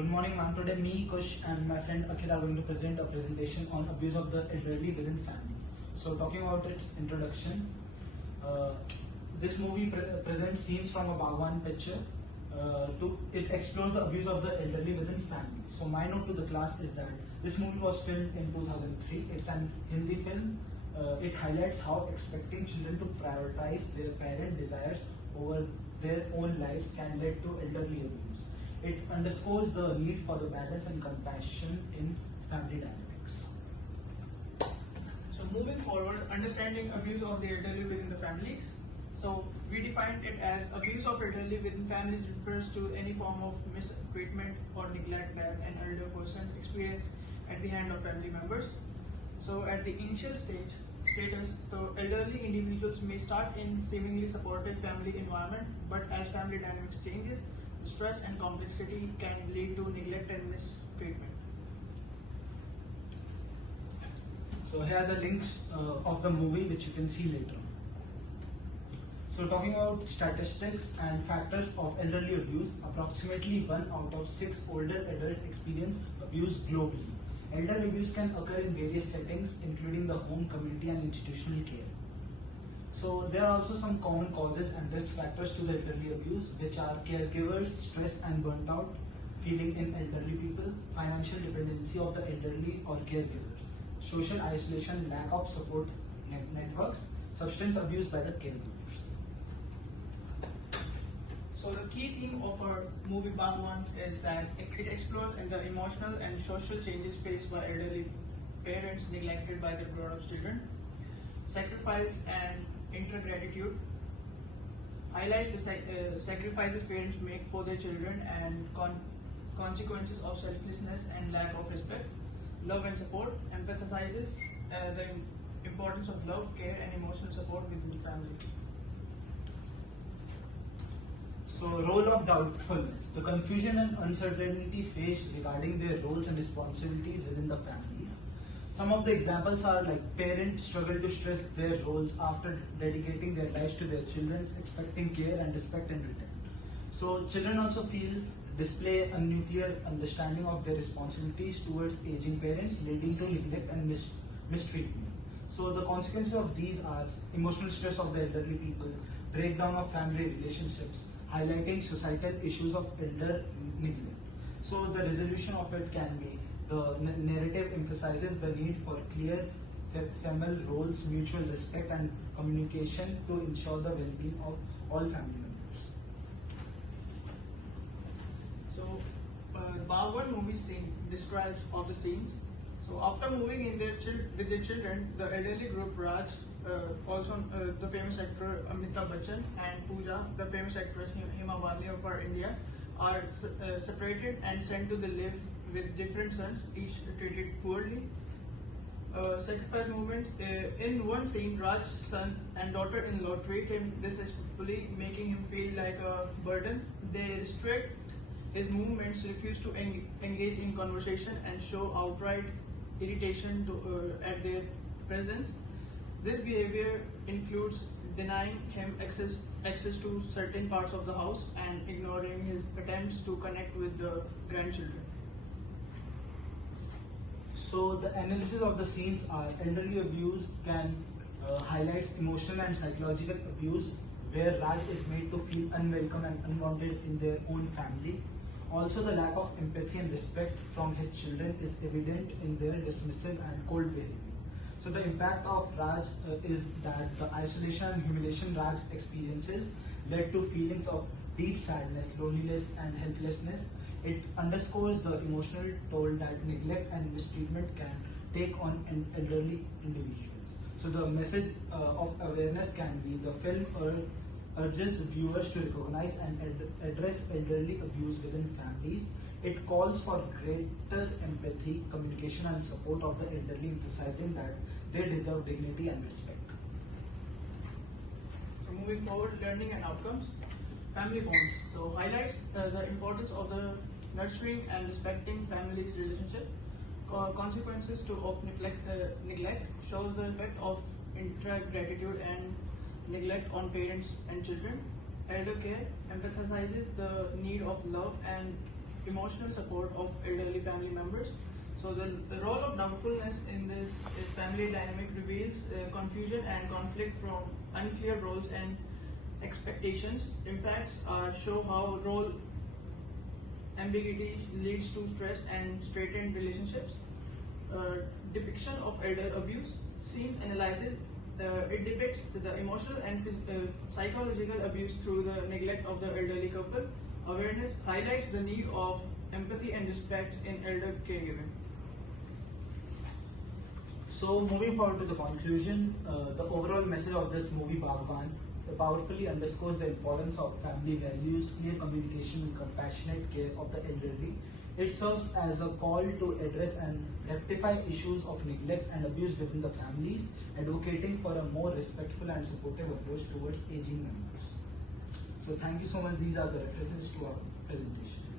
Good morning, ma'am. Today, me, Kush, and my friend Akhil are going to present a presentation on abuse of the elderly within family. So, talking about its introduction, uh, this movie presents scenes from a Bhagwan picture. It explores the abuse of the elderly within family. So, my note to the class is that this movie was filmed in 2003. It's an Hindi film. It highlights how expecting children to prioritize their parent desires over their own lives can lead to elderly abuse. It underscores the need for the balance and compassion in family dynamics. So moving forward, understanding abuse of the elderly within the families. So we defined it as abuse of elderly within families refers to any form of mistreatment or neglect that an elder person experiences at the hand of family members. So at the initial status, the elderly individuals may start in seemingly supportive family environment, but as family dynamics changes, stress and complexity can lead to neglect and mistreatment. So here are the links of the movie which you can see later. So talking about statistics and factors of elderly abuse, approximately 1 out of 6 older adults experience abuse globally. Elder abuse can occur in various settings including the home, community and institutional care. So there are also some common causes and risk factors to the elderly abuse, which are caregivers, stress and burnt out, feeling in elderly people, financial dependency of the elderly or caregivers, social isolation, lack of support networks, substance abuse by the caregivers. So the key theme of our movie Bhagwan is that it explores the emotional and social changes faced by elderly parents neglected by their grown-up children. Sacrifice and intergratitude highlights the sacrifices parents make for their children and consequences of selflessness and lack of respect. Love and support empathizes the importance of love, care and emotional support within the family. So, role of doubtfulness. The confusion and uncertainty faced regarding their roles and responsibilities within the families. Some of the examples are like parents struggle to stress their roles after dedicating their lives to their children, expecting care and respect in return. So, children also display a nuclear understanding of their responsibilities towards aging parents, leading to neglect and mistreatment. So, the consequences of these are emotional stress of the elderly people, breakdown of family relationships, highlighting societal issues of elder neglect. So the resolution of it can be the narrative emphasizes the need for clear family roles, mutual respect and communication to ensure the well-being of all family members. So Bhagwan movie scene describes all the scenes. So after moving in with their children, the elderly group Raj, also the famous actor Amitabh Bachchan and Pooja, the famous actress Hema Malini of our India, are separated and sent to the live with different sons, each treated poorly. Sacrifice movements. In one scene, Raj's son and daughter-in-law treat him disrespectfully, making him feel like a burden. They restrict his movements, refuse to engage in conversation, and show outright irritation at their presence. This behavior includes denying him access to certain parts of the house and ignoring his attempts to connect with the grandchildren. So the analysis of the scenes are elderly abuse can highlights emotional and psychological abuse where Raj is made to feel unwelcome and unwanted in their own family. Also, the lack of empathy and respect from his children is evident in their dismissive and cold behavior. So the impact of Raj is that the isolation and humiliation Raj experiences led to feelings of deep sadness, loneliness and helplessness. It underscores the emotional toll that neglect and mistreatment can take on elderly individuals. So the message of awareness can be the film urges viewers to recognize and address elderly abuse within families. It calls for greater empathy, communication and support of the elderly, emphasizing that they deserve dignity and respect. So moving forward, learning and outcomes. Family bonds. So highlights the importance of the nurturing and respecting family's relationship. Consequences of neglect shows the effect of ingratitude and neglect on parents and children. Elder care emphasizes the need of love and emotional support of elderly family members. So the role of doubtfulness in this family dynamic reveals confusion and conflict from unclear roles and expectations. Impacts show how role ambiguity leads to stress and straitened relationships. Depiction of elder abuse scenes analysis. It depicts the emotional and psychological abuse through the neglect of the elderly couple. Awareness highlights the need of empathy and respect in elder caregiving. So moving forward to the conclusion, the overall message of this movie Bhagwan powerfully underscores the importance of family values, clear communication and compassionate care of the elderly. It serves as a call to address and rectify issues of neglect and abuse within the families, advocating for a more respectful and supportive approach towards aging members. So thank you so much. These are the references to our presentation.